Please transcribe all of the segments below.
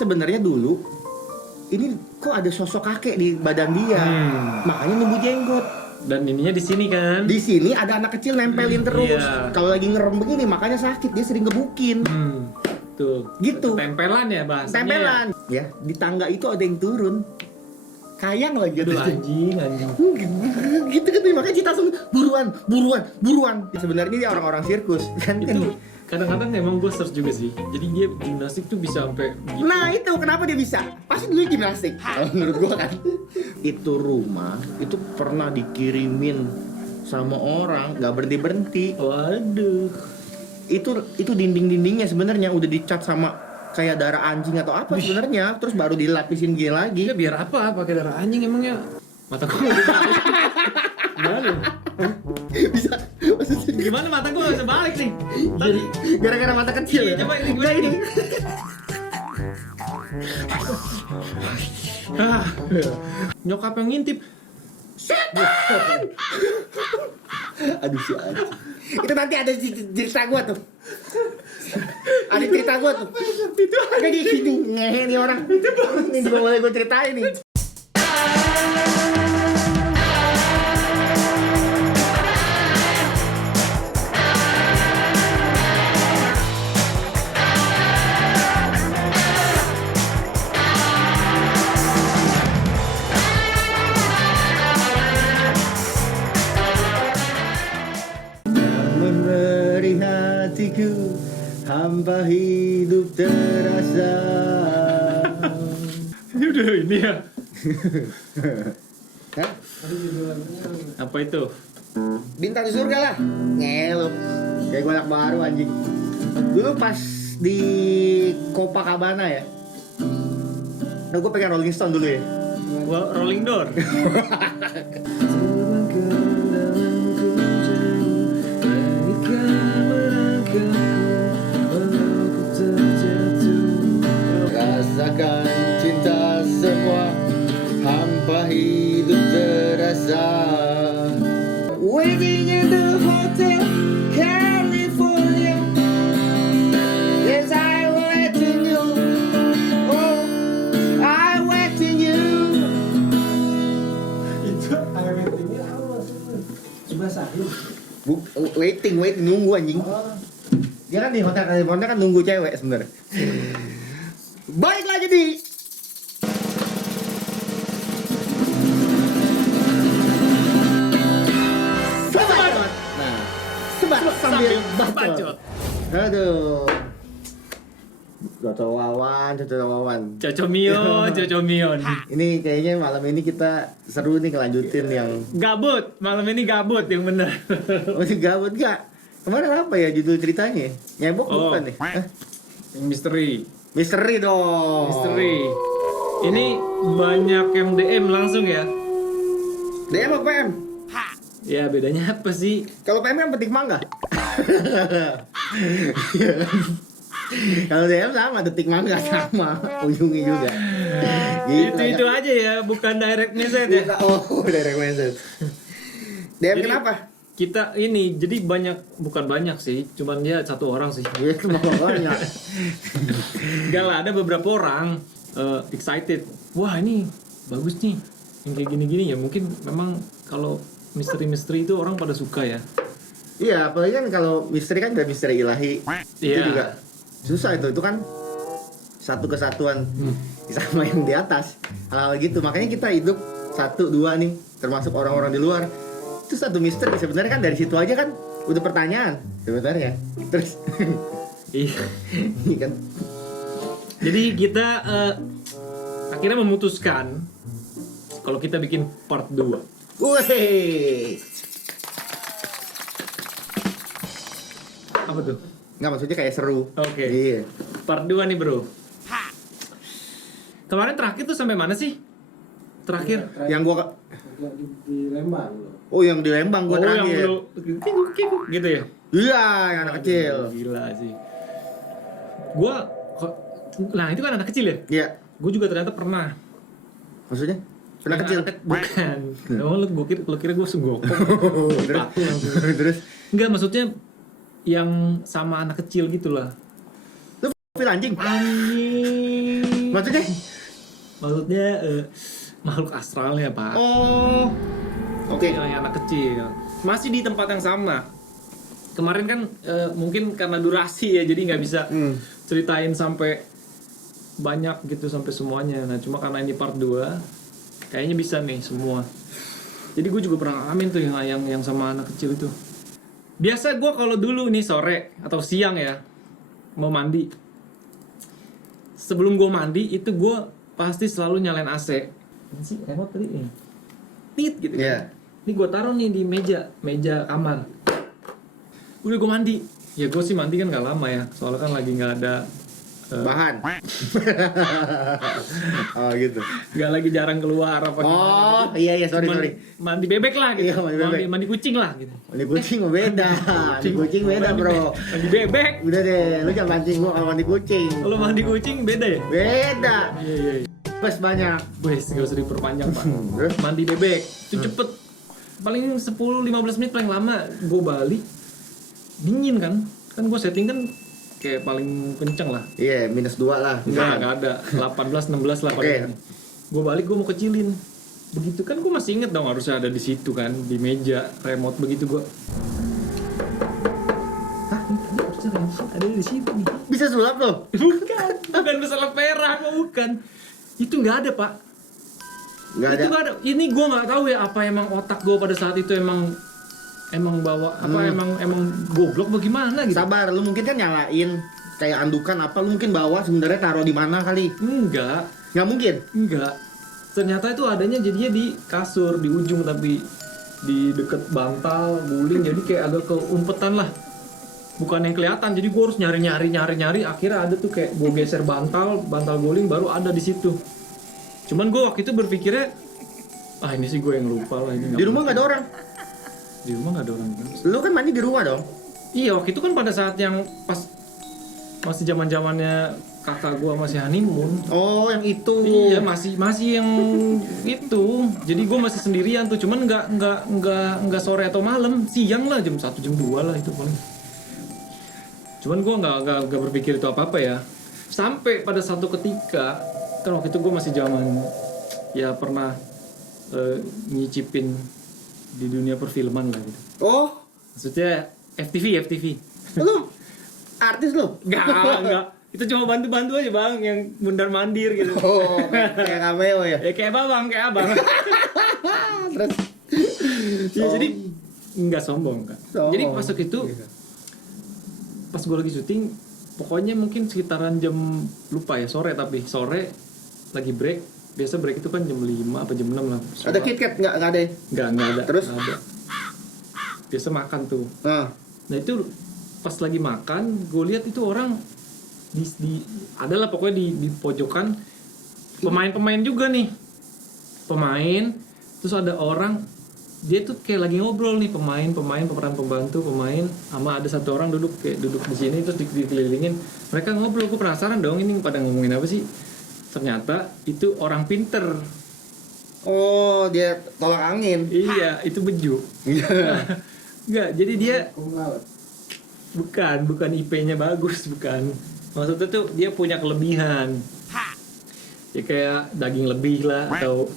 sebenarnya dulu ini kok ada sosok kakek di badan dia, makanya nunggu jenggot. Dan ininya di sini kan. Di sini ada anak kecil nempelin terus. Iya. Kalau lagi ngerem begini makanya sakit, dia sering gebukin. Tuh. Gitu. Tempelan ya bahasanya. Tempelan. Ya, di tangga itu ada yang turun. Kayang lagi Aduh, ada. anjing. Gitu kan, makanya kita langsung buruan. Sebenarnya dia orang-orang sirkus kan. Itu kadang-kadang emang gue search juga sih. Jadi dia gimnastik tuh bisa sampai gitu. Nah itu kenapa dia bisa? Pasti dulu gimnastik. Kalau menurut gua kan. Itu rumah itu pernah dikirimin sama orang, nggak berhenti. Waduh. Itu dinding-dindingnya sebenarnya udah dicat sama kayak darah anjing atau apa sebenarnya, terus baru dilapisin gini lagi. Ya biar apa? Pakai darah anjing emangnya? Mata gue nggak bisa balik. Gimana? Bisa maksudnya Gimana mata gue nggak bisa balik nih? Tadi gara-gara mata kecil ya. coba ini gimana ini? Nyokap yang ngintip. Aduh si anjing. Itu nanti ada cerita gua tuh. Ada cerita gua tuh. Itu kayak gini ngehe nih orang. Ini juga boleh gua ceritain nih. Memberi hatiku hampa hidup terasa. Ini udah ini ya. Hah? Apa itu? Bintang di surga lah. Ngelup. Kayak gue anak baru anjing. Dulu pas di Copacabana ya. Nah gue pengen Rolling Stone dulu ya. Gua Rolling Door. Rasakan cinta semua, hampa hidup terasa. Waiting in the hotel California. Yes, I waiting you. Oh, I waiting you. Itu waitingnya apa maksudnya? Cuma sahih. Waiting, nunggu anjing. Dia kan di hotel California kan nunggu cewek sebenarnya. Baik lagi di Sebacot. Nah, sebat sambil bacot. Aduh. Cocowawan. Cocomion. Ini kayaknya malam ini kita seru nih kelanjutin yang Gabut, malam ini gabut yang bener. masih gabut gak? Kemarin apa ya judul ceritanya? Nyebok Oh. bukan nih? Yang misteri. Misteri dong. Misteri. Ini banyak yang DM langsung ya. DM apa PM? Ya bedanya apa sih? Kalau PM yang petik mangga. Kalau DM sama, detik mangga sama, ujungnya juga. Itu aja ya, bukan direct message ya. Oh, direct message. DM Jadi- kenapa? Kita ini jadi bukan banyak sih, cuman dia satu orang sih. Ya kenapa banyak? Enggak lah, ada beberapa orang excited. Wah ini bagus nih, yang kayak gini-gini ya. Mungkin memang kalau misteri-misteri itu orang pada suka ya. Iya, apalagi kan kalau misteri kan udah misteri ilahi. Itu Iya. juga susah itu kan satu kesatuan sama yang di atas. Hal-hal gitu, makanya kita hidup 1, 2 nih, termasuk orang-orang di luar. Itu satu misteri sebenarnya kan, dari situ aja kan udah pertanyaan sebenarnya. Terus Iya. ini kan Jadi kita akhirnya memutuskan kalau kita bikin part 2. wih. Apa tuh? Nggak, maksudnya kayak seru. Oke. Iya. Part 2 nih bro. Kemarin terakhir tuh sampai mana sih? Terakhir? Yang gua Di Lembang loh. Oh, yang di Lembang gua yang terakhir. lu kikuk gitu ya? Iya, yang anak kecil. Gila sih. Nah itu kan anak kecil ya? Iya. Gue juga ternyata pernah. Maksudnya? Anak kecil. Bukan. Oh, lu kira gue senggok. Terus terus Enggak, maksudnya yang sama anak kecil gitu lah. lu anjing. Anjing. Maksudnya? Maksudnya makhluk astral ya pak. Oh. Oke. Kayak anak kecil. Masih di tempat yang sama. Kemarin kan mungkin karena durasi ya, jadi nggak bisa ceritain sampai banyak gitu sampai semuanya. Nah cuma karena ini part 2 kayaknya bisa nih semua. Jadi gue juga pernah ngalamin tuh yang sama anak kecil itu. Biasa gue kalau dulu nih sore atau siang ya mau mandi, sebelum gue mandi itu gue pasti selalu nyalain AC. Ini sih remote tadi nih, tit gitu kan. Iya. Ini gue taruh nih di meja kamar. Udah gue mandi. Ya gue sih mandi kan nggak lama ya, soalnya kan lagi nggak ada Bahan. Oh gitu. nggak lagi jarang keluar apa Oh gimana gitu. iya sorry. Mandi bebek lah gitu. Iya, mandi bebek. Mandi kucing lah gitu. Mandi kucing mah beda. Mandi kucing beda bro. Mandi bebek. Udah deh, lu jangan pancing gua kalau mandi kucing. Kalau mandi kucing beda ya? Beda. Iya. Pas banyak. Wes gak usah diperpanjang pak. Terus? Mandi bebek itu cepet. Paling 10-15 menit paling lama. Gue balik dingin kan. Kan gue setting kan kayak paling kenceng lah. Iya, -2 lah. Nggak ada 18, 16 lah Oke. paling. Gue balik gue mau kecilin. Begitu kan gue masih inget dong harusnya ada di situ kan, di meja remote begitu gue. Hah, ini tadi harusnya remote ada di situ nih. Bisa sulap loh. Bukan masalah perak, bukan. Itu nggak ada pak. Nggak ada. Itu nggak ada. Ini gue nggak tahu ya apa emang otak gue pada saat itu emang bawa apa emang goblok bagaimana gitu. Sabar, lu mungkin kan nyalain kayak andukan apa, lu mungkin bawa sebenarnya taruh di mana kali? Enggak. Nggak mungkin. Enggak. Ternyata itu adanya jadinya di kasur, di ujung tapi di deket bantal, guling, jadi kayak agak keumpetan lah. Bukan yang kelihatan, jadi gue harus nyari. Akhirnya ada tuh kayak gue geser bantal guling baru ada di situ. Cuman gue waktu itu berpikirnya, ini sih gue yang lupa lah ini. Di rumah nggak ada orang. Di rumah nggak ada orang. Lu kan mandi di rumah dong. Iya waktu itu kan pada saat yang pas masih zamannya kakak gue masih honeymoon. Oh, yang itu. Iya masih yang itu. Jadi gue masih sendirian tuh. Cuman nggak sore atau malam, siang lah jam 1 jam 2 lah itu paling. Cuman gue nggak berpikir itu apa ya. Sampai pada satu ketika kan waktu itu gue masih zaman ya pernah nyicipin di dunia perfilman lah gitu. Oh, Maksudnya FTV. lu artis lu? Enggak. Itu cuma bantu-bantu aja bang, yang mundar mandir gitu. Oh, kayak cameo ya. Ya kayak babang, kayak abang. Terus Ya, jadi nggak sombong kan. Sombong. Jadi masuk itu pas gue lagi syuting, pokoknya mungkin sekitaran jam lupa ya sore lagi break. Biasa break itu kan jam 5 apa jam 6 lah. ada KitKat nggak ada? Nggak ada. Terus? Nggak ada. Biasa makan tuh. Nah, Itu pas lagi makan, gue lihat itu orang adalah pokoknya di pojokan pemain juga nih. Pemain, terus ada orang dia tuh kayak lagi ngobrol nih pemeran pembantu sama ada satu orang duduk di sini terus dikelilingin. Mereka ngobrol, gue penasaran dong ini pada ngomongin apa sih? Ternyata itu orang pinter. oh dia tolak angin. Iya, itu beju. Enggak, jadi dia bukan IP-nya bagus, bukan. Maksudnya tuh dia punya kelebihan. Ya kayak daging lebih lah atau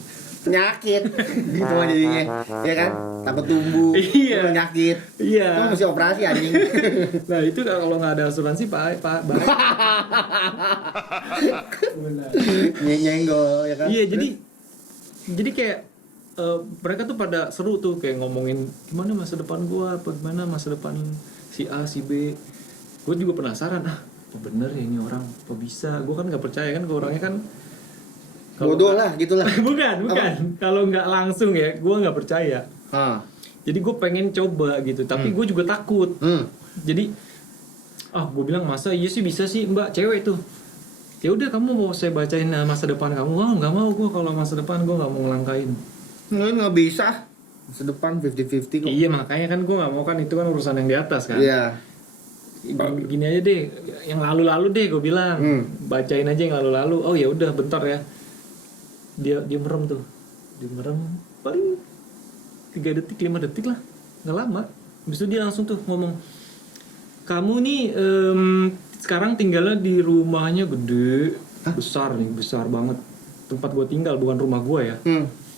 Penyakit gitu mah jadinya, ya kan? Takut tumbuh, Iya. penyakit. iya. Itu mesti operasi anjing. Nah, itu kalau nggak ada asuransi Pak. Nyenggol ya kan? Iya, jadi kayak mereka tuh pada seru tuh kayak ngomongin gimana masa depan gua, apa gimana masa depan si A, si B. Gue juga penasaran, bener ya ini orang, kok bisa? Gue kan nggak percaya kan ke orangnya kan. Bodoh lah, gitulah. bukan. Kalau nggak langsung ya, gue nggak percaya. Jadi gue pengen coba gitu, tapi gue juga takut. Jadi, gue bilang masa iya sih bisa sih mbak cewek tuh. Ya udah kamu mau saya bacain masa depan kamu? Wah nggak mau gue kalau masa depan gue nggak mau ngelangkain. Nggak bisa. Masa depan 50-50 kok. Iya makanya kan gue nggak mau kan itu kan urusan yang di atas kan. Iya. Gini aja deh, yang lalu-lalu deh gue bilang, bacain aja yang lalu-lalu. Oh ya udah bentar ya. Dia merem tuh, paling 3 detik 5 detik lah, nggak lama. Habis itu dia langsung tuh ngomong, kamu nih sekarang tinggalnya di rumahnya gede, besar nih, besar banget. Tempat gue tinggal bukan rumah gue ya.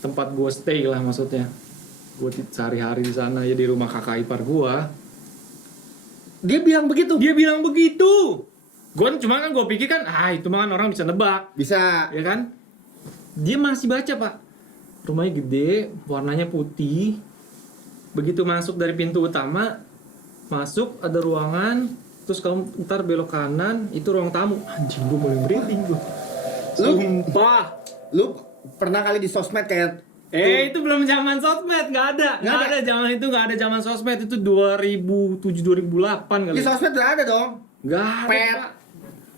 Tempat gue stay lah maksudnya. Gue sehari-hari di sana ya, di rumah kakak ipar gue. Dia bilang begitu. Dia bilang begitu. Gue cuma kan gue pikir kan, itu mah kan orang bisa nebak, Bisa. ya kan? Dia masih baca pak. Rumahnya gede, warnanya putih. Begitu masuk dari pintu utama, masuk ada ruangan, terus kamu ntar belok kanan, itu ruang tamu. Anjing, gue mulai merinding gue. Sumpah. Lu pernah kali di sosmed kayak Itu belum zaman sosmed, nggak ada zaman itu, nggak ada zaman sosmed, itu 2007 2008 kali. di sosmed udah ada dong. Nggak ada. Pet, Pak.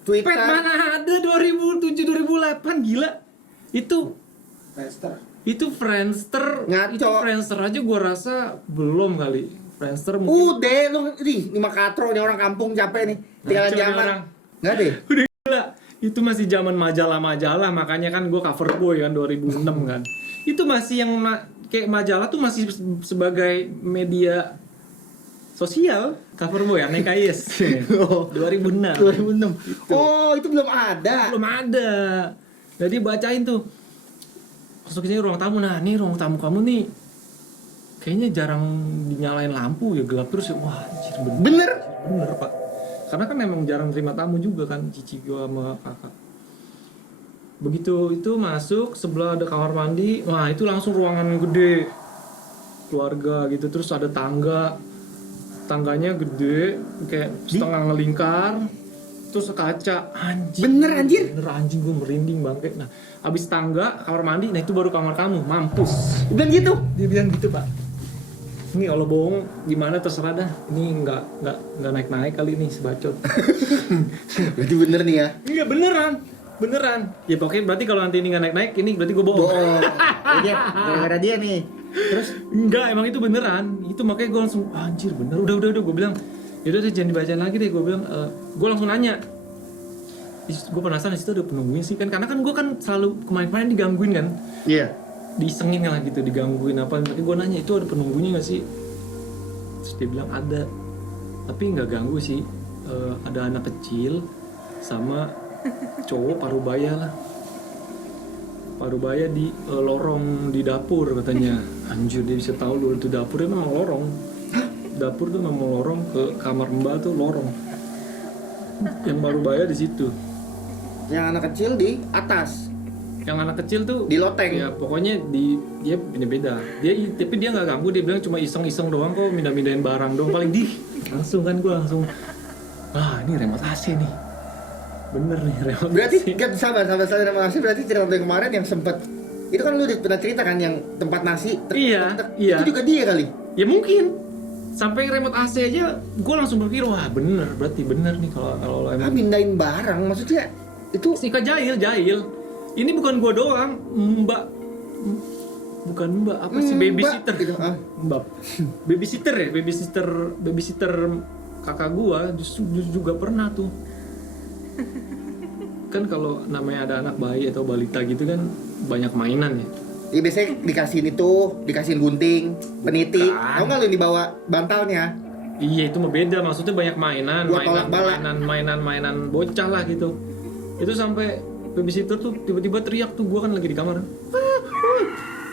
Twitter. Pet mana ada 2007 2008 gila. Tester. Itu Friendster. Ngaco. Itu Friendster aja gua rasa belum kali. Friendster mungkin. Udah lu ini makatro nih orang kampung capek nih. Tinggalan Ngaco nih zaman. orang. Enggak deh. Udah gila. Itu masih zaman majalah-majalah, makanya kan gua cover boy kan 2006 kan. Itu masih yang kayak majalah tuh masih sebagai media sosial. Cover boy aneh kayes. 2006. 2006. Oh, itu belum ada. Belum ada. Jadi bacain tuh. Masuk ke sini ruang tamu. Nah, nih ruang tamu kamu nih kayaknya jarang dinyalain lampu ya, gelap terus ya. Wah, anjir, Bener. bener, Pak. Karena kan emang jarang terima tamu juga kan, cici gua sama kakak. Begitu itu masuk, sebelah ada kamar mandi. Wah, itu langsung ruangan gede. Keluarga gitu, terus ada tangga. Tangganya gede, kayak setengah ngelingkar. Terus kaca, anjing. Bener anjir. Bener anjing, gue merinding bangke. Nah, abis tangga, kamar mandi, nah itu baru kamar kamu, mampus. Udah gitu. Dia bilang gitu pak. Ini kalau bohong gimana terserah dah. Ini nggak naik kali ini sebacot. Berarti bener nih ya. Enggak beneran. Ya pokoknya berarti kalau nanti ini nggak naik, ini berarti gue bohong. Bohong. Dia gara-gara dia nih. Terus Enggak, emang itu beneran. Itu makanya gue langsung anjir bener. Udah gue bilang. Yaudah deh jangan dibacain lagi deh. Gue bilang. Gue langsung nanya. Gue penasaran di situ ada penungguin sih kan, karena kan gue kan selalu kemarin digangguin kan. iya. Diisengin lah gitu, digangguin apa. Makanya gue nanya itu ada penunggunya nggak sih? Terus dia bilang ada, tapi nggak ganggu sih. Ada anak kecil sama cowok parubaya lah. Parubaya di lorong di dapur katanya. Anjir, dia bisa tahu dulu itu dapurnya memang lorong. Dapur tuh memang lorong, ke kamar mbak tuh lorong. Yang parubaya di situ. Yang anak kecil di atas. Yang anak kecil tuh Di loteng. ya pokoknya dia beda. Tapi dia nggak ganggu, dia bilang cuma iseng-iseng doang kok, mindah-mindahin barang doang paling langsung kan gue langsung ini remote AC nih. Bener nih remote Berarti AC. kan sabar masih berarti cerita yang kemarin yang sempet itu kan lu pernah cerita kan yang tempat nasi. Iya. Itu juga dia kali. Ya mungkin sampai remote AC aja gue langsung berpikir wah berarti bener nih kalau emang Mindahin barang maksudnya itu Sika jahil. Ini bukan gua doang, bukan mbak apa sih, babysitter gitu. mbak babysitter kakak gua justru juga pernah tuh. Kan kalau namanya ada anak bayi atau balita gitu kan banyak mainan ya. Ya biasanya dikasihin gunting, peniti. Bukan. Tahu nggak lu yang dibawa bantalnya? Iya itu mah beda, maksudnya banyak mainan Buat tolak bala. mainan bocah lah gitu. Itu sampai babysitter tuh tiba-tiba teriak tuh, gua kan lagi di kamar.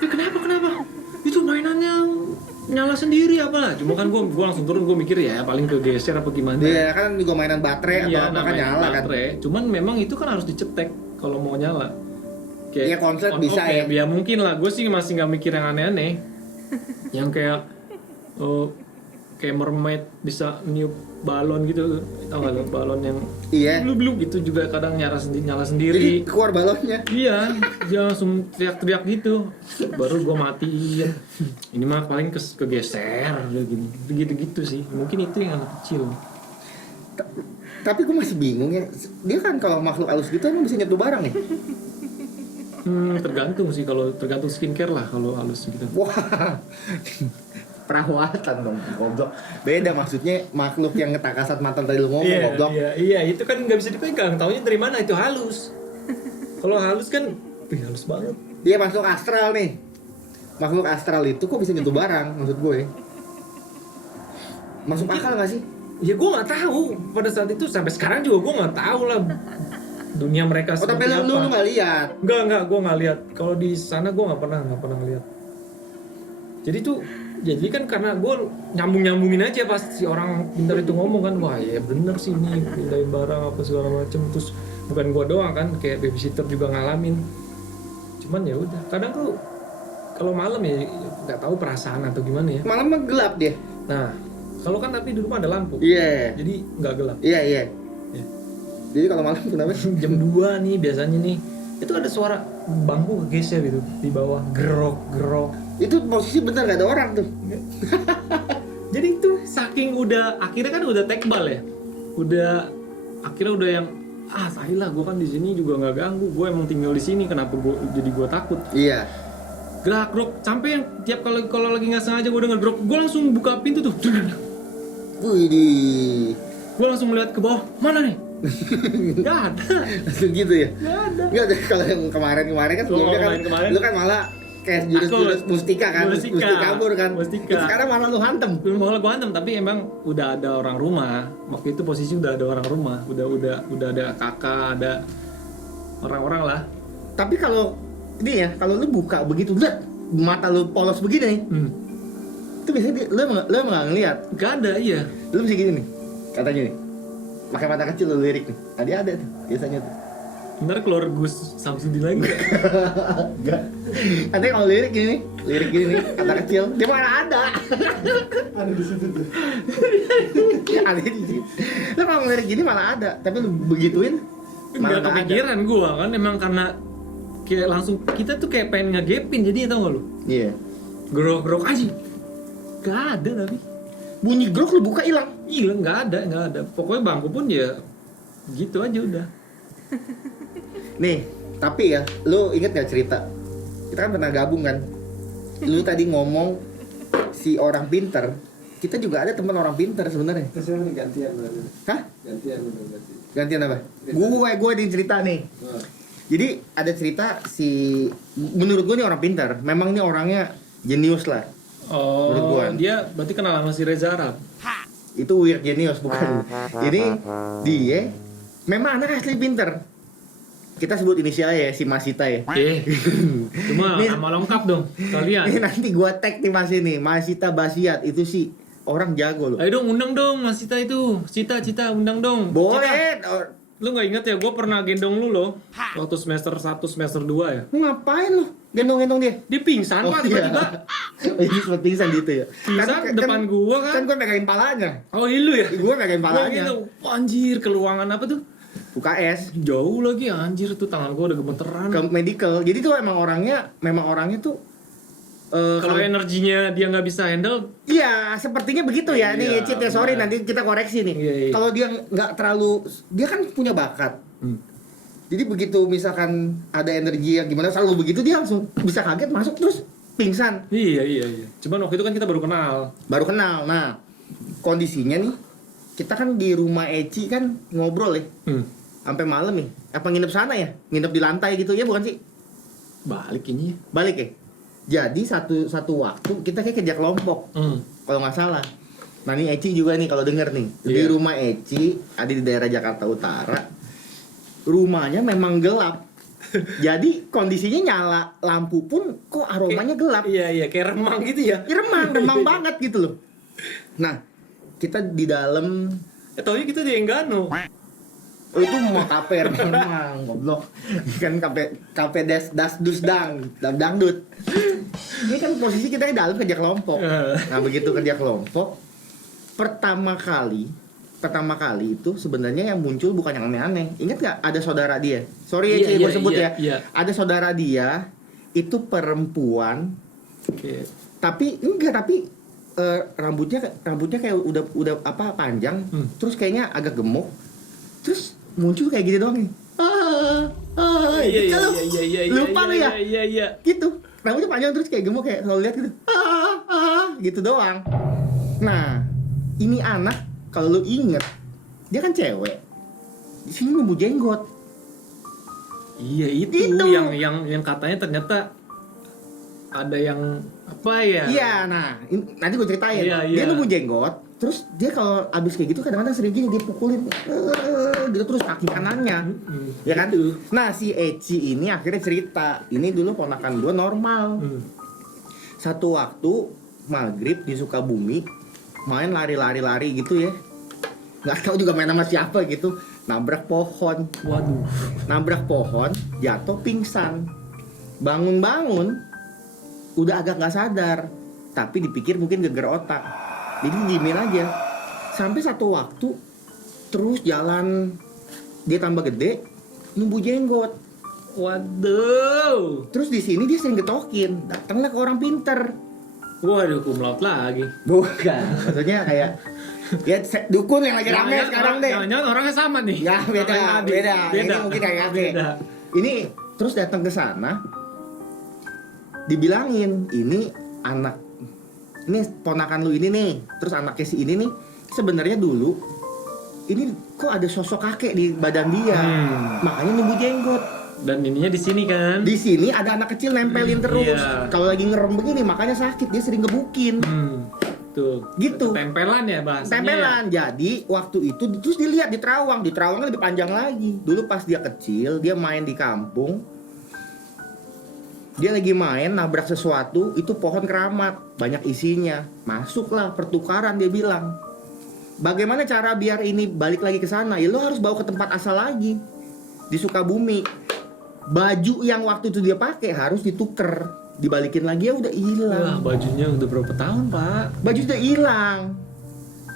Kenapa? Itu mainannya nyala sendiri apalah. Cuma kan gua langsung turun, gua mikir ya paling kegeser apa gimana. Iya kan juga mainan baterai Iya, atau apa kan namanya nyala kan. baterai. Cuman memang itu kan harus dicetek kalau mau nyala. Iya, konslet on bisa off ya. Ya mungkin lah, gue sih masih nggak mikir yang aneh-aneh. Yang kayak mermaid bisa niup balon gitu, tau gak lo, balon yang Iya. blub gitu juga kadang nyala Jadi sendiri. keluar balonnya. Iya, dia langsung teriak-teriak gitu. Baru gue matiin. Ini mah paling kegeser gitu sih. Mungkin itu yang anak kecil. Tapi gue masih bingung ya. Dia kan kalau makhluk halus gitu emang bisa nyentuh barang nih. Tergantung sih, kalau tergantung skincare lah kalau halus gitu. Wah. Perawatan dong, goblok. Beda maksudnya makhluk yang ngetakasat mantan tadi lu ngomong, goblok. Iya, itu kan nggak bisa dipegang. Taunya dari mana itu halus. Kalau halus kan, halus banget. Dia masuk astral nih. Makhluk astral itu kok bisa nyentuh barang maksud gue. Masuk akal gak sih? Ya gue nggak tahu pada saat itu, sampai sekarang juga gue nggak tahu lah. dunia mereka Oh, tapi seperti lu apa. nggak lihat. Enggak, gue nggak lihat. Kalau di sana gue nggak pernah ngeliat. Jadi kan karena gue nyambungin aja pas si orang pintar itu ngomong kan, wah ya bener sih nih pindahin barang apa segala macem. Terus bukan gue doang kan, kayak babysitter juga ngalamin. Cuman ya udah, kadang tuh kalau malam ya nggak tahu perasaan atau gimana ya. Malam mah gelap dia. Nah, kalau kan tapi di rumah ada lampu. Iya. Jadi nggak gelap. Iya. Iya. Jadi kalau malam kenapa? Jam 2 nih biasanya nih, itu ada suara bangku kegeser gitu di bawah, gerok. Itu posisi bener gak ada orang tuh. Jadi itu saking udah akhirnya kan udah tekbal ya. Akhirnya udah yang tai lah, gue kan di sini juga nggak ganggu, gue emang tinggal di sini, kenapa gue takut. Iya. Gerak sampai yang tiap kalau lagi nggak sengaja gue denger grok, gue langsung buka pintu tuh. Wih. Gue langsung melihat ke bawah, mana nih? Gak ada. Langsung gitu ya. Gak ada. Enggak ada. Kalau yang kemarin kan sebelumnya kan kemarin. lu kan malah kayak jurus mustika kan, mesti kabur kan. Mustika. Sekarang malah lu hantem. Belum mau gue hantem, tapi emang udah ada orang rumah. Waktu itu posisi udah ada orang rumah, udah ada kakak, ada orang-orang lah. Tapi kalau ini ya, kalau lu buka begitu, lihat mata lu polos begini nih. Itu biasanya lu emang nggak ngeliat. Gak ada, iya. Lu mesti gini nih, katanya nih. Pakai mata kecil lu lirik nih. Tadi ada tuh, biasanya tuh. Ntar keluar Gus Samsudin lagi. Enggak. Katanya kalau lirik gini nih, kata kecil, dia mana ada. Ada di situ tuh. Ada di situ. Lu kalau ngelirik gini malah ada, tapi lu begituin malah Gak nggak ada. kepikiran gua kan, emang karena kayak langsung kita tuh kayak pengen ngegepin, jadi tau gak lu? Iya. Grok aja. Gak ada tapi. Bunyi grok lu buka hilang. Iya, nggak ada. Pokoknya bangku pun ya gitu aja udah. Nih, tapi ya, lu inget gak cerita? Kita kan pernah gabung kan? Lu tadi ngomong si orang pinter, kita juga ada teman orang pinter sebenarnya. Terus yang gantian berarti. Hah? Gantian udah berarti. Gantian apa? Gue di cerita nih. Oh. Jadi ada cerita menurut gue nih orang pinter. Memang nih orangnya jenius lah. Menurut gua. Dia berarti kenal sama si Reza Arab. Itu weird genius bukan. Ini dia memang anak asli pinter. Kita sebut inisialnya ya, si Masita ya. Cuma Nih- nama lengkap dong kalian. Ini nanti gua tag nih Mas ini, Masita Basiat itu sih orang jago loh. Ayo dong undang dong Mas Cita itu. Cita undang dong. Cita. Boleh. Lu nggak inget ya, gue pernah gendong lu loh waktu semester 1, semester 2 ya. Lu ngapain lu? Gendong-gendong dia? Dia pingsan Pak tiba-tiba. Ini sempat pingsan gitu ya. Pingsan depan gua kan. Kan gua megangin palanya. Oh iya lu ya? Gua megangin Gua palanya. gitu. Wah, anjir, ke ruangan apa tuh? UKS Jauh lagi anjir, tuh tangan gua udah gemeteran. ke medical. Jadi tuh memang orangnya tuh Kalau energinya dia nggak bisa handle, iya, sepertinya begitu ya. Nih, Iya, Cit ya, sorry benar. nanti kita koreksi nih. Iya. Kalau dia nggak terlalu, dia kan punya bakat. Jadi begitu misalkan ada energi yang gimana selalu begitu, dia langsung bisa kaget masuk terus pingsan. Iya. Cuman waktu itu kan kita baru kenal. Baru kenal. Nah, kondisinya nih, kita kan di rumah Eci kan ngobrol ya, sampai malam nih. Apa nginep sana ya? Nginep di lantai gitu ya, bukan sih? Balik ini. Balik ya. Jadi satu waktu kita kayak kerja kelompok. Kalau nggak salah. Nah ini Eci juga nih kalau denger nih. Di Iya. rumah Eci ada di daerah Jakarta Utara. Rumahnya memang gelap. Jadi kondisinya nyala lampu pun kok aromanya gelap. Iya, kayak remang gitu ya. Ya, remang banget gitu loh. Nah kita di dalam. Taunya kita di Enggano. Oh itu mau kafe memang goblok. Kan kafe dus dangdut. Ini kan posisi kita di dalam kerja kelompok. Nah begitu kerja kelompok, pertama kali itu sebenarnya yang muncul bukan yang aneh-aneh. Ingat nggak ada saudara dia? Sorry ya, gue sebut ya. Iya. Ada saudara dia itu perempuan, Oke. tapi rambutnya kayak udah apa panjang, terus kayaknya agak gemuk, terus muncul kayak gini doang nih. Gitu. Lupa lu ya? Iya. Gitu, rambutnya panjang terus kayak gemuk, kayak selalu lihat gitu, gitu doang. Nah ini anak kalau lu inget dia kan cewek, di sini nunggu jenggot. Iya itu. Yang katanya ternyata ada yang apa ya? Iya, nah nanti gue ceritain. Iya. Dia nunggu jenggot, terus dia kalau abis kayak gitu kadang-kadang sering gini dia pukulin gitu terus kaki kanannya. Ya kan? Nah, si Eci ini akhirnya cerita, ini dulu ponakan gue normal. Satu waktu maghrib di Sukabumi main lari-lari gitu ya. Nggak tahu juga main sama siapa gitu. Nabrak pohon. Waduh. Nabrak pohon, jatuh pingsan. Bangun-bangun udah agak nggak sadar. Tapi dipikir mungkin geger otak. Jadi diemin aja. Sampai satu waktu terus jalan dia tambah gede, numbuh jenggot. Waduh. Terus di sini dia sering getokin. Datanglah ke orang pinter. Waduh, kumlaut lagi. Bukan, maksudnya kayak ya dukun yang lagi rame sekarang deh. Jangan-jangan orangnya sama nih. Ya beda, Orangnya tadi. beda. Ini mungkin kayak beda. Ini terus datang ke sana, dibilangin ini anak, ini ponakan lu ini nih, terus anaknya si ini nih sebenarnya dulu ini kok ada sosok kakek di badan dia, makanya numbuh jenggot. Dan ininya di sini kan. Di sini ada anak kecil nempelin terus. Iya. Kalau lagi ngerem begini makanya sakit, dia sering gebukin. Tuh. Gitu. Tempelan ya bahasanya. Tempelan. Jadi waktu itu terus dilihat di Terawang. Di Terawang lebih panjang lagi. Dulu pas dia kecil, dia main di kampung. Dia lagi main nabrak sesuatu, itu pohon keramat, banyak isinya. Masuklah pertukaran, dia bilang. Bagaimana cara biar ini balik lagi ke sana? Ya lo harus bawa ke tempat asal lagi. Di Sukabumi. Baju yang waktu itu dia pakai harus dituker, dibalikin lagi, ya udah hilang. Bajunya udah berapa tahun, Pak? Baju udah hilang.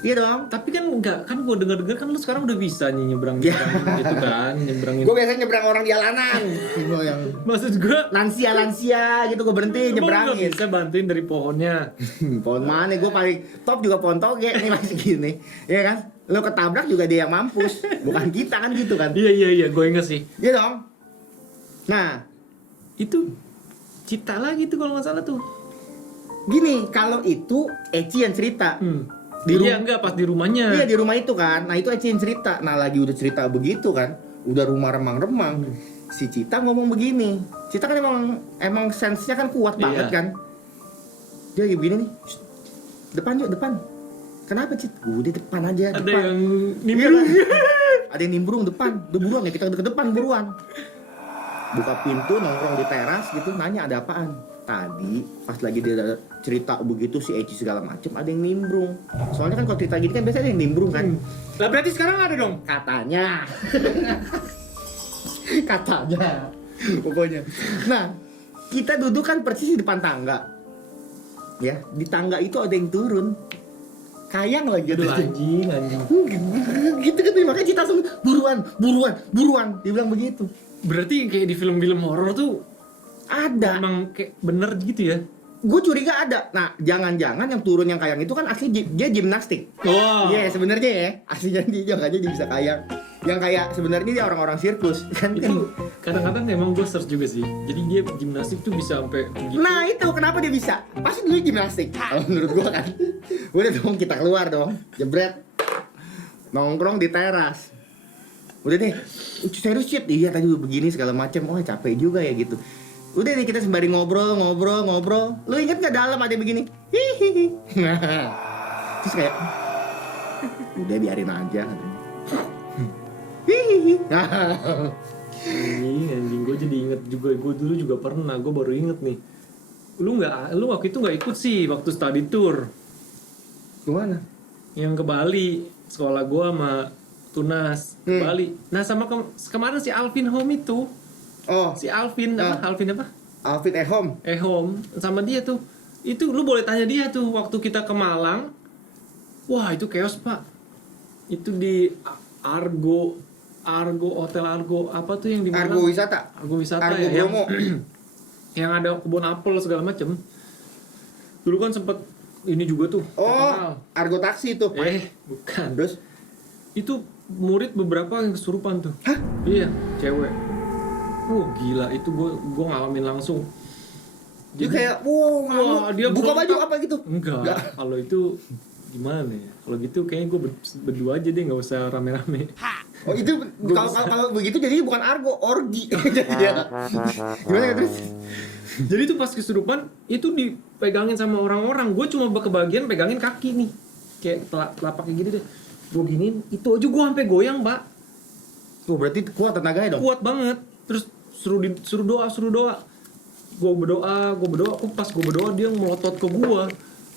Iya dong. Tapi kan enggak, kan gue denger-denger kan lu sekarang udah bisa nih nyebrang Ya. gitu kan, nyebrangin. Gue biasanya nyebrang orang di jalanan. Gue yang Maksud gue lansia gitu gue berhenti nyebrangin. bisa bantuin dari pohonnya. Pohon mana? Gue paling top juga pohon toge nih masih gini. Iya kan? Lo ketabrak juga dia yang mampus, bukan kita kan gitu kan? Iya, gue inget sih. Iya dong. Nah, Itu Cita lagi tuh kalau nggak salah tuh. gini, kalau itu Eci yang cerita. Di Iya enggak pas di rumahnya. Iya di rumah itu kan. Nah itu Eci yang cerita. Nah lagi udah cerita begitu kan, udah rumah remang-remang. Si Cita ngomong begini. Cita kan emang sense-nya kan kuat banget kan. Dia lagi begini nih. "Shh, depan yuk, depan. Kenapa Cit? Udah depan aja. Ada depan. yang Iya nimbrung. kan? Ada yang nimbrung depan. Udah buruan ya kita ke depan buruan. Buka pintu nongkrong di teras gitu, nanya ada apaan. Tadi pas lagi dia cerita begitu si Eci segala macem ada yang nimbrung. Soalnya kan kalau cerita gini kan biasanya ada yang nimbrung kan. Lah berarti sekarang ada dong. Katanya. Katanya. Pokoknya. Nah, kita duduk kan persis di depan tangga. Ya, di tangga itu ada yang turun. Kayang lagi Aduh ada. anjing. Gitu kan makanya Cita langsung buruan. Dia bilang begitu. Berarti kayak di film-film horor tuh Ada. emang kayak bener gitu ya. Gue curiga ada. Nah, jangan-jangan yang turun yang kayang itu kan asli dia gimnastik. Wow. Iya, sebenarnya ya. Aslinya dia makanya dia bisa kayang. Yang kayak sebenarnya dia orang-orang sirkus kan. Itu kadang-kadang emang gue search juga sih. Jadi dia gimnastik tuh bisa sampai gitu. Nah, itu kenapa dia bisa? Pasti dulu gimnastik. Kalau menurut gua kan. Udah dong kita keluar dong. Jebret. Nongkrong di teras. Udah deh. Serius shit. Iya tadi begini segala macam. Oh, capek juga ya gitu. Udah deh kita sembari ngobrol. Lu inget gak dalam ada yang begini? Hihihi. Nah, terus kayak udah biarin aja. Hihihi. Anjing gue jadi inget juga. Gue dulu juga pernah. Gue baru inget nih. Lu waktu itu nggak ikut sih waktu study tour Gimana? yang ke Bali. Sekolah gue sama Tunas ke Bali. Nah sama kemarin si Alvin Home itu. Oh, Si Alvin apa? Alvin apa? Alvin Ehom. Home sama dia tuh. Itu lu boleh tanya dia tuh waktu kita ke Malang. Wah, itu chaos, Pak. Itu di Argo Hotel Argo apa tuh yang di Malang? Argo Wisata. Argo Wisata Argo ya, Bromo. yang ada kebun apel segala macem. Dulu kan sempet ini juga tuh. Oh, terkenal. Argo taksi itu. Bukan. Terus? Itu murid beberapa yang kesurupan tuh. Hah? Iya, cewek. Gila itu gue ngalamin langsung. Dia kayak wow, Wah, dia buka berontak. baju apa gitu? Enggak. Kalau itu gimana ya? Kalau gitu kayaknya gue berdua aja deh, nggak usah rame-rame. Oh itu kalau begitu jadi bukan argo, orgi. Jadinya. Gimana terus? Jadi tuh pas kesurupan itu dipegangin sama orang-orang. Gue cuma kebagian pegangin kaki nih, kayak telapak kayak gitu deh. Gue giniin, itu aja gue sampai goyang, Pak. Tuh berarti kuat tenaganya dong. Kuat banget. Terus suruh doa. Gue berdoa. Pas gue berdoa dia melotot ke gue.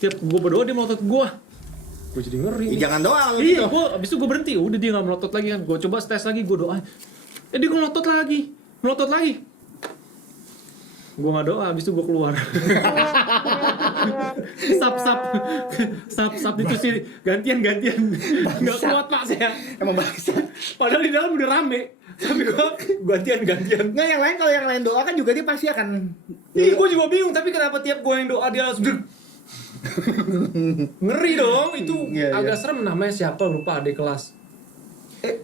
Tiap gue berdoa dia melotot ke gue. Gue jadi ngeri. Jangan doa lu Iya, gitu. abis itu gue berhenti. Udah dia nggak melotot lagi kan. Gue coba tes lagi, gue doa. Dia melotot lagi. Gue nggak doa, abis itu gue keluar. Sap itu sih gantian. Nggak kuat pak saya. Emang bangsa. Padahal di dalam udah rame. Tapi gue gantian. Nggak, yang lain kalau yang lain doa kan juga dia pasti akan. Ih, gue juga bingung. Tapi kenapa tiap gue yang doa dia langsung ngeri dong. Itu Iya, agak iya. serem. Namanya siapa lupa, adik kelas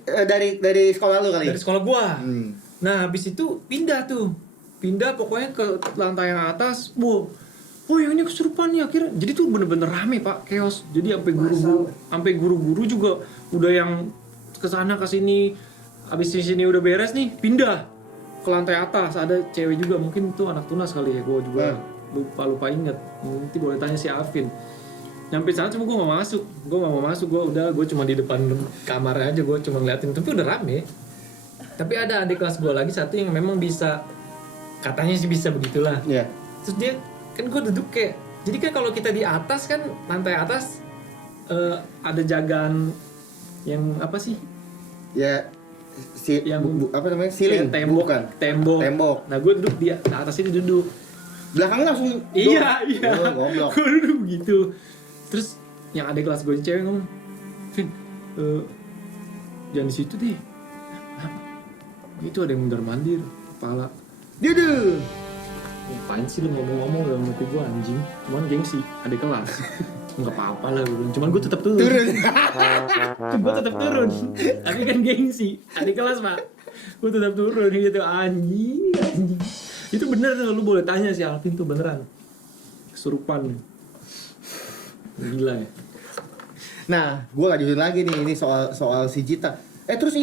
Dari sekolah lu kali. dari sekolah gue. Hmm. Nah, habis itu pindah pokoknya ke lantai yang atas. Wow. Oh, yang ini kesurupan nih akhirnya. Jadi tuh bener-bener rame, Pak, chaos. Jadi sampai guru-guru juga udah yang kesana kesini. Habis di sini udah beres nih, pindah ke lantai atas. Ada cewek juga, mungkin tuh anak tunas kali ya. Gue juga lupa inget. Nanti boleh tanya si Alvin. Nyampe sana cuma gue gak mau masuk. Gue cuma di depan kamar aja, gue cuma ngeliatin. Tapi udah rame. Tapi ada adik kelas gue lagi satu yang memang bisa, katanya sih bisa begitulah. Iya. Terus dia, kan gue duduk kayak, jadi kan kalau kita di atas kan, lantai atas ada jagaan yang apa sih? Ya Yang apa namanya? Ceiling. Tembok. Tembok. Nah gue duduk di atas ini duduk. Belakangnya langsung Iya. Oh, goblok. Gue duduk begitu. Terus yang adik kelas gue cewek ngomong, Vin, jangan di situ deh. Itu ada yang mondar-mandir kepala. Duduh. Ngapain sih lu ngomong-ngomong dalam hati gue anjing? Cuman gengsi, adik kelas. Enggak apa-apa lah gue. Cuman gue tetap turun. Gue tetap turun. Tapi kan gengsi, adik kelas pak. Gue tetap turun gitu anjing. Itu bener tuh, lu boleh tanya si Alvin tuh beneran. Kesurupan. Gila ya. Nah, gue lanjutin lagi nih, ini soal si Jita. Terus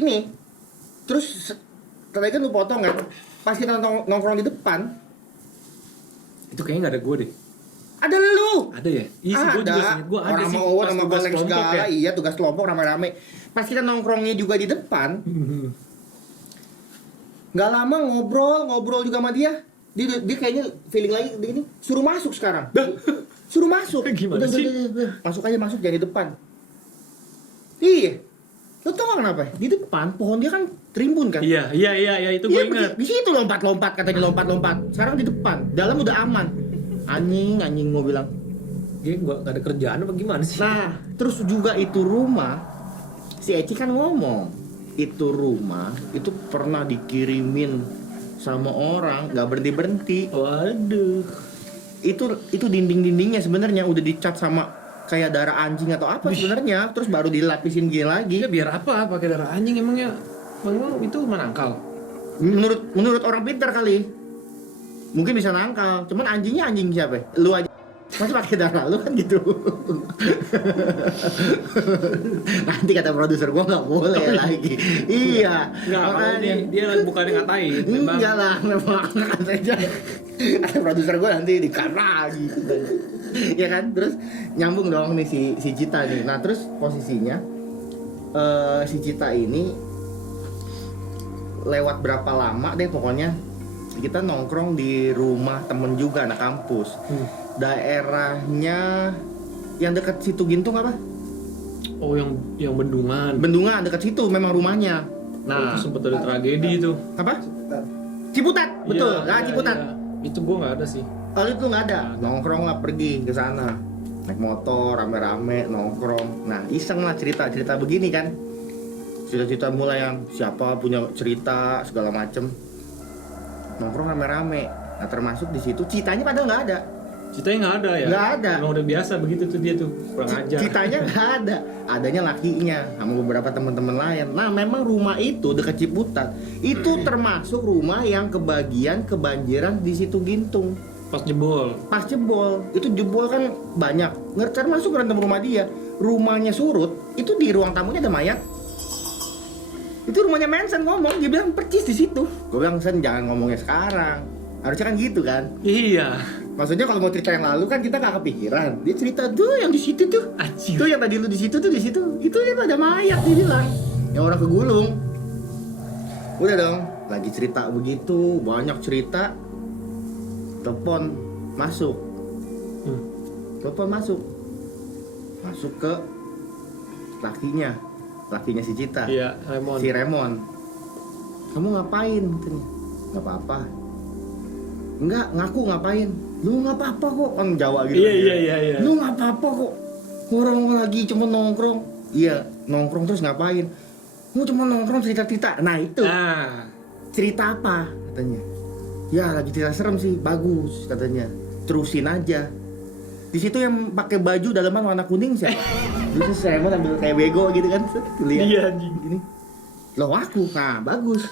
tadi kan lu potong kan, pas kita nongkrong di depan, Itu kayaknya nggak ada gue deh. ada lu. Ada ya? Iya sih, gue juga singkat gue ada orang sih. mau Pas sama tugas goleng kelompok segala, ya. iya tugas kelompok rame-rame. Pas kita nongkrongnya juga di depan, nggak lama ngobrol juga sama dia. Dia kayaknya feeling lagi ini, suruh masuk sekarang. Suruh masuk. Gimana sih? Udah. Masuk jangan di depan. Iya. Lo tau gak kenapa? Di depan pohon dia kan terimbun kan? Iya itu gue ingat. Di situ lompat-lompat katanya lompat-lompat. Sekarang di depan, dalam udah aman. Anjing gue bilang. Dia nggak ada kerjaan apa gimana sih? Nah, terus juga itu rumah, si Eci kan ngomong, itu rumah itu pernah dikirimin sama orang, nggak berhenti. Waduh. Itu dinding-dindingnya sebenarnya udah dicat sama kayak darah anjing atau apa sebenarnya, terus baru dilapisin gini lagi. Ya biar apa? Pakai darah anjing emangnya? Emang itu menangkal? Menurut orang pintar kali, mungkin bisa nangkal. Cuman anjingnya anjing siapa? Lu aja. Masih pakai darah lu kan gitu. Nanti kata produser gua nggak boleh lagi. Iya. Nggak, makanya dia bukan yang ngatain. enggak lah, memang aja. Kata produser gua nanti di-cut lagi. Ya kan, terus nyambung dong nih si Cita nih. Nah terus posisinya si Cita ini lewat berapa lama deh pokoknya kita nongkrong di rumah temen juga anak kampus. Daerahnya yang dekat situ Gintung apa? Oh yang bendungan. Bendungan dekat situ memang rumahnya. Nah, Itu sempat ada tragedi itu. apa? Ciputat, betul. Ciputat. Iya. Itu gue nggak ada sih. Kalau itu nggak ada, nongkrong lah pergi ke sana. Naik motor rame-rame nongkrong. Nah, iseng lah cerita begini kan. Cerita mulai yang siapa punya cerita segala macem. Nongkrong rame-rame. Nah, termasuk di situ Citanya padahal nggak ada. Citanya nggak ada ya? Nggak ada. Emang udah biasa begitu tuh dia tuh kurang ajar. Citanya nggak ada, adanya lakinya sama beberapa teman-teman lain. Nah, memang rumah itu dekat Ciputat itu termasuk rumah yang kebanjiran di situ Gintung. Pas jebol. Pas jebol, itu jebol kan banyak. Termasuk berantem rumah dia. Rumahnya surut, itu di ruang tamunya ada mayat. Itu rumahnya Manson ngomong, dia bilang percis di situ. Gue bilang, Sen jangan ngomongnya sekarang. Harusnya kan gitu kan. Iya. Maksudnya kalau mau cerita yang lalu kan kita gak kepikiran. Dia cerita tuh yang di situ tuh. Anjir. Tuh yang tadi lu di situ tuh di situ. Itu ada mayat dia bilang. Yang orang kegulung. Udah dong, lagi cerita begitu, banyak cerita. Telepon masuk. Telepon masuk. Masuk ke lakinya si Cita. Iya, Raymond. Si Remon. Kamu ngapain? Katanya. Nggak apa-apa. Enggak, ngaku ngapain? Lu nggak apa-apa kok, kan Jawa gitu. Iya. Lu nggak apa-apa kok. Orang lagi cuma nongkrong. Iya, nongkrong terus ngapain? Lu cuma nongkrong cerita-cerita. Nah itu. Nah, Cerita apa? Katanya. Ya lagi cerita serem sih, bagus katanya. Terusin aja. Di situ yang pakai baju dalaman warna kuning siapa? Itu saya mau ambil kayak bego gitu kan. Lihat. iya anjing. Gini. Loh aku, nah bagus.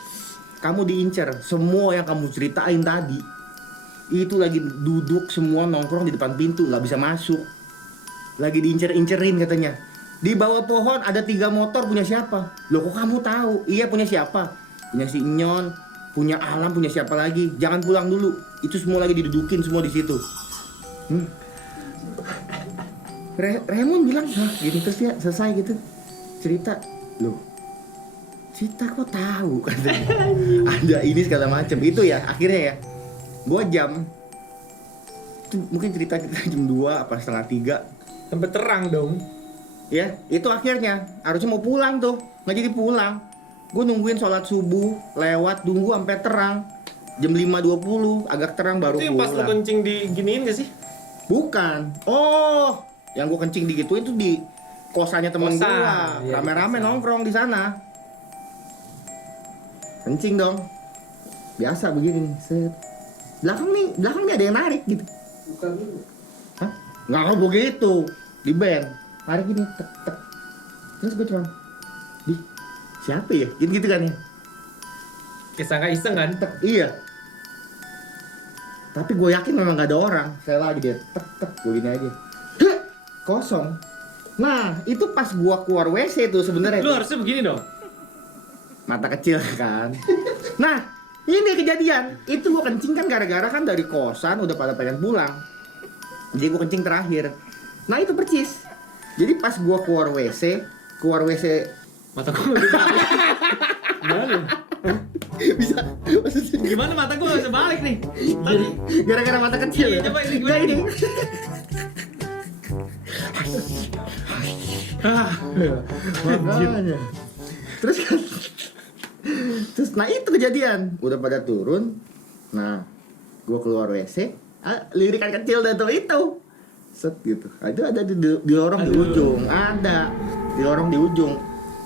Kamu diincer, semua yang kamu ceritain tadi itu lagi duduk semua nongkrong di depan pintu, nggak bisa masuk. Lagi diincer-incerin katanya. Di bawah pohon ada 3 motor punya siapa? Loh kok kamu tahu? Iya punya siapa? Punya si Inyon, punya Alam, punya siapa lagi? Jangan pulang dulu. Itu semua lagi didudukin semua di situ. Raymond bilang, "Hah, gini terus ya selesai gitu." Cerita. Loh, Cita kok tahu katanya. Ada ini segala macam. Itu ya akhirnya ya. Gua jam itu mungkin cerita jam 2 apa setengah 3. Sampai terang dong. Ya, itu akhirnya harusnya mau pulang tuh, nggak jadi pulang. Gue nungguin sholat subuh, lewat, tunggu sampai terang. Jam 5.20, agak terang baru Itu yang pas lu pulang. kencing diginiin gak sih? Bukan. Oh, yang gue kencing digituin itu di kosannya temen Kosan, gua. iya, Rame-rame di kosan. nongkrong di sana. Kencing dong. Biasa begini nih, set. Belakang nih ada yang narik gitu. Bukan dulu. Hah? Nggak begitu. Di band. Narik gini, tek tek. Terus gue cuma, di siapa ya? Gitu kan ya. Kesangka iseng kan? Tek, iya. Tapi gue yakin memang gak ada orang. Saya lagi dia tek tek gue gini aja. Heh, kosong. Nah, itu pas gua keluar WC tuh sebenarnya. Lu harusnya begini dong. Mata kecil kan. Nah, ini kejadian. Itu gua kencing kan gara-gara kan dari kosan udah pada pengen pulang. Jadi gua kencing terakhir. Nah, itu percis. Jadi pas gua keluar WC Mata gua udah balik. Gimana? bisa maksudnya Gimana mata gua gak bisa balik nih? Tadi gara-gara mata kecil Iya, ya. coba ini Nah, ini. Makanya. Terus kan nah itu kejadian udah pada turun. Nah gua keluar WC, lirikan kecil dan tuh itu set gitu. Itu ada di lorong di Aduh. ujung, ada di lorong di ujung,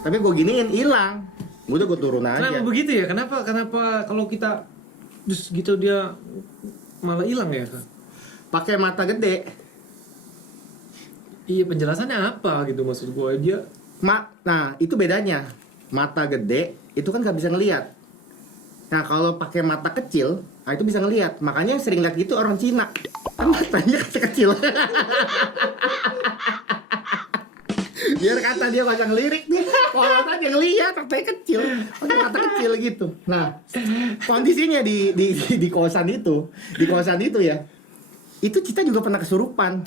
tapi gua giniin hilang. Udah gua turun aja. kenapa begitu ya? Kenapa kalau kita terus gitu dia malah hilang ya? Pakai mata gede. Iya, penjelasannya apa gitu maksud gua dia. Nah itu bedanya. Mata gede itu kan nggak bisa ngelihat. Nah kalau pakai mata kecil, nah itu bisa ngelihat. Makanya yang sering lihat gitu orang Cina. Kan matanya kecil. Biar kata dia baca ngelirik nih. Kalau dia ngelihat matanya kecil, pakai mata kecil gitu. Nah kondisinya di kosan itu, ya, itu Cita juga pernah kesurupan.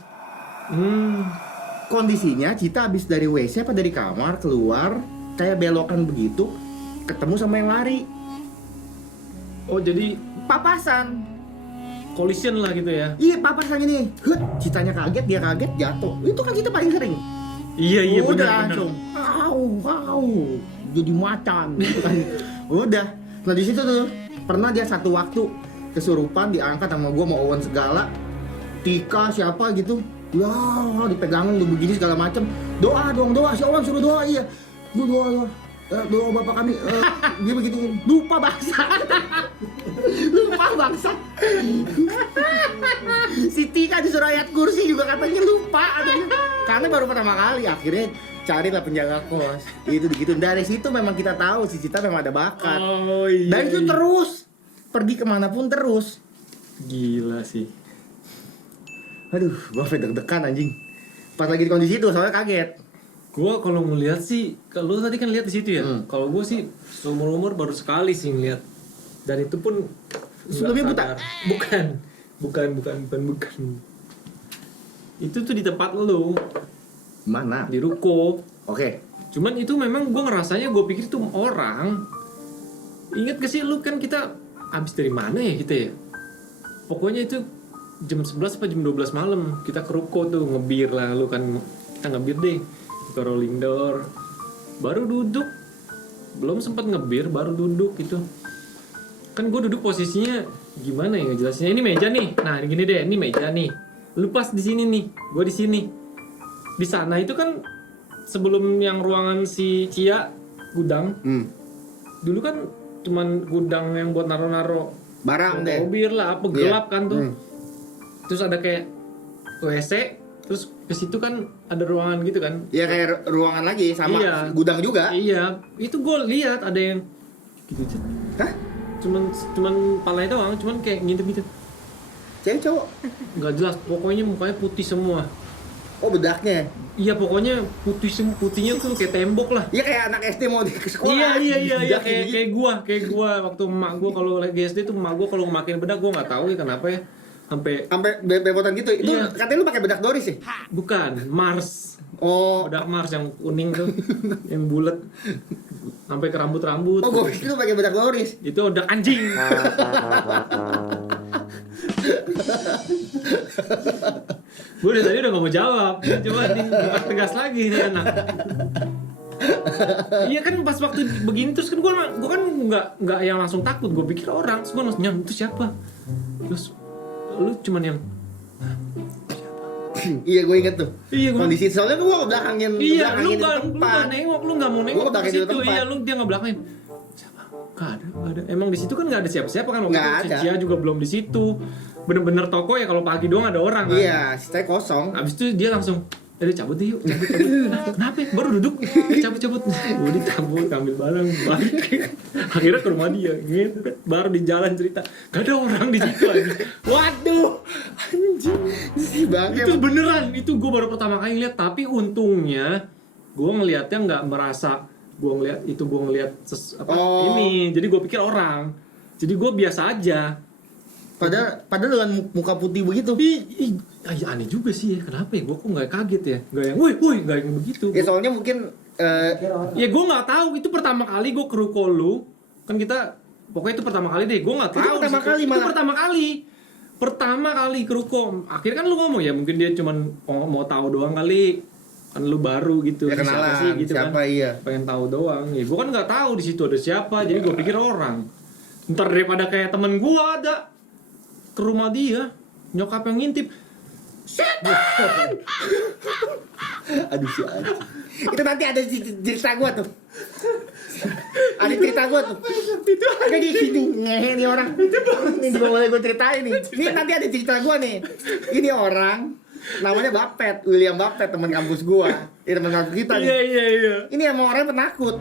Kondisinya Cita habis dari WC apa dari kamar keluar kayak belokan begitu, ketemu sama yang lari, Oh, jadi papasan. collision lah gitu ya. Iya papasan ini. Citanya kaget, dia kaget, jatuh. Itu kan kita paling sering. Iya Udah benar. langsung. Au, jadi macan. Gitu kan. Udah. Nah di situ tuh pernah dia satu waktu kesurupan diangkat sama gua mau Owen segala. Tika siapa gitu. Ya dipegangin lu begini segala macem. Doa si Owen suruh doa iya. Lu doa. Doa bapak kami dia begitu lupa bangsa. Si Tika disuruh ayat kursi juga katanya lupa. Karena baru pertama kali akhirnya carilah penjaga kos. Itu begitu. Dari situ memang kita tahu si Cita memang ada bakat. Oh iya. Dan itu terus pergi kemanapun terus. Gila sih. Aduh, gua sampai deg-degan anjing. Pas lagi di kondisi itu soalnya kaget. Gua kalau ngelihat sih, kalau lu tadi kan lihat di situ ya. Kalau gua sih seumur-umur baru sekali sih ngelihat. Dan itu pun Sebelumnya nggak sadar. Bukan. Itu tuh di tempat lu, Mana? di ruko. Oke. Cuman itu memang gua ngerasanya, gua pikir tuh orang. Ingat gak sih lu, kan kita abis dari mana ya kita ya? Pokoknya itu jam 11 apa jam 12 malam kita ke ruko tuh ngebir lah, lu kan kita ngebir deh ke rolling door, baru duduk, belum sempat ngebir baru duduk gitu. Kan gue duduk posisinya gimana ya ngejelasinnya, ini meja nih, nah gini deh, ini meja nih, lu pas di sini nih, gue di sini, di sana itu kan sebelum yang ruangan si Cia gudang, dulu kan cuman gudang yang buat naro-naro Barang deh. mobil lah, apa Iya. gelap kan tuh. Terus ada kayak WC, terus ke situ kan ada ruangan gitu kan. Ya kayak ruangan lagi sama Iya. gudang juga. Iya, itu gue lihat ada yang gitu. Hah? Cuman palanya doang, cuman kayak ngintip-ngintip. Cewek cowok? Nggak jelas, pokoknya mukanya putih semua. Oh bedaknya. Iya, pokoknya putih semua, putihnya tuh kayak tembok lah. Iya kayak anak SD mau di sekolah. Iya Bedak kayak gini. kayak gua waktu emak gua kalau lagi SD tuh emak gua kalau ngemakin bedak gua nggak tahu ya kenapa ya sampai Sampai bepotan gitu. Itu Iya. katanya lu pakai bedak Doris ya? bukan Mars, Oh. bedak Mars yang kuning tuh yang bulat sampai ke rambut-rambut. Oh, gue pikir lu pakai bedak Doris. Itu bedak anjing. Gue dari tadi udah gak mau jawab, coba dibuka tegas lagi nih anak. Iya kan pas waktu begini terus kan gue kan nggak yang langsung takut, gue pikir orang, terus gue langsung nyam itu siapa, terus lu cuman yang Iya gue inget tuh. iya gue Kondisi soalnya gue belakangin iya lu di nggak tempat. nengok, lu nggak mau Gua nengok ke belakangin di situ, tempat. iya lu dia nggak belakangin siapa, nggak ada, emang di situ kan nggak ada siapa-siapa kan waktu Nggak itu, si ada. Cia juga belum di situ, bener-bener toko ya kalau pagi doang ada orang kan. Iya, saya kosong. Abis itu dia langsung, cabut deh yuk, cabut. Kenapa ya? Baru duduk, cabut. Udah dicabut, ambil barang, balik. Akhirnya ke rumah dia, gitu kan. Baru di jalan cerita, gak ada orang di situ aja. Waduh, anjing. Si bangke. Itu beneran, itu gue baru pertama kali lihat. Tapi untungnya, gue ngelihatnya nggak merasa, gue ngelihat Oh. ini. Jadi gue pikir orang. Jadi gue biasa aja. Padahal dengan muka putih begitu. Aneh juga sih ya, kenapa ya? Gue kok nggak kaget ya? Nggak yang, woi, nggak yang begitu. Ya soalnya mungkin Kira orang. Ya gue nggak tahu, itu pertama kali gue ke ruko lu, kan kita pokoknya itu pertama kali deh, gue nggak Itu tahu. pertama sih. kali Itu malah. pertama kali ke ruko. Akhirnya kan lu ngomong ya, mungkin dia cuman mau tahu doang kali, kan lu baru gitu. ya Siapa kenalan sih gitu siapa kan? iya. Pengen tahu doang. Ya gue kan nggak tahu di situ ada siapa, jadi gue pikir orang. Ntar daripada kayak temen gue ada ke rumah dia, nyokap yang ngintip. Aduh si anjing. Itu nanti ada cerita gua tuh. Ada cerita gua tuh. Itu ada di sini. Ngehe nih orang. Ini juga boleh gua ceritain nih. Ini nanti ada cerita gua nih. Ini orang namanya Buffett, William Buffett, teman kampus gua. Ini teman kampus kita nih. Iya. Ini emang orangnya penakut.